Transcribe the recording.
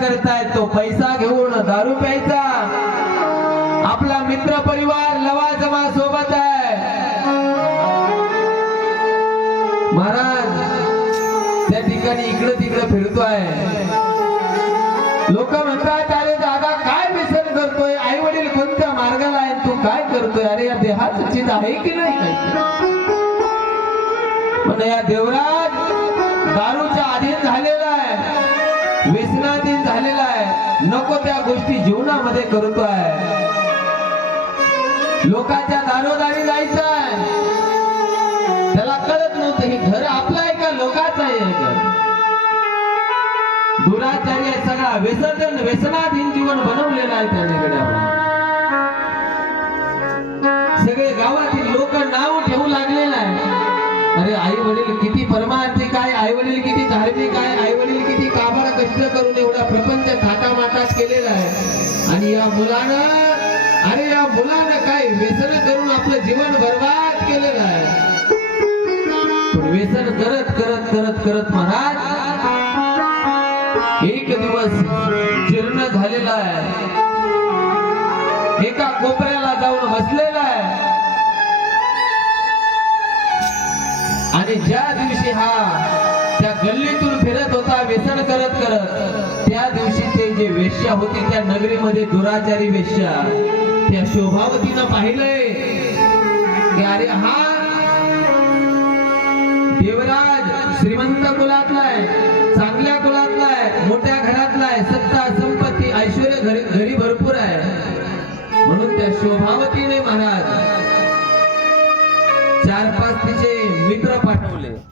करतायत तो पैसा घेऊन दारू प्यायचा. आपला मित्र परिवार लवाजमा सोबत आहे. महाराज त्या ठिकाणी इकडे तिकडे फिरतोय लोक म्हणतात अरे दादा काय व्यसन करतोय? आई वडील कोणत्या मार्गाला आहे तू काय करतोय? अरे या देहाच चित आहे की नाही? पण या देवराज दारूच्या अधीन झालेला व्यसनाधीन झालेला आहे. नको त्या गोष्टी जीवनामध्ये करतोय लोकांच्या दारोदारी जायचं आहे. त्याला कळत नव्हतं हे घर आपलं आहे का लोकांचं आहे दुराचार्य सगळा व्यसन व्यसनाधीन जीवन बनवलेलं आहे त्याच्याकडे सगळे गावातील लोक नाव ठेवू लागलेलं आहे. अरे आई वडील किती परमार्थी काय आई वडील किती धार्मिक आहे आई वडील प्रयत्न करून एवढा प्रपंच थाटामाटात केलेला आहे. आणि या मुलानं अरे या मुलानं काय व्यसन करून आपलं जीवन बर्बाद केलेलं आहे. व्यसन करत करत करत करत महाराज एक दिवस जीर्ण झालेला आहे. एका कोपऱ्याला जाऊन बसलेला आहे. आणि ज्या दिवशी हा त्या गल्लीतून भजन करत करत त्या दिवशी ते जे वेश्या होती त्या नगरीमध्ये दुराचारी वेश्या. त्या शोभावतीनं पाहिलंय. अरे हा देवराज श्रीमंत कुलातला आहे चांगल्या कुलातला आहे मोठ्या घरातला आहे सत्ता संपत्ती ऐश्वर घरी भरपूर आहे. म्हणून त्या शोभावतीने महाराज चार पाच तिचे मित्र पाठवले.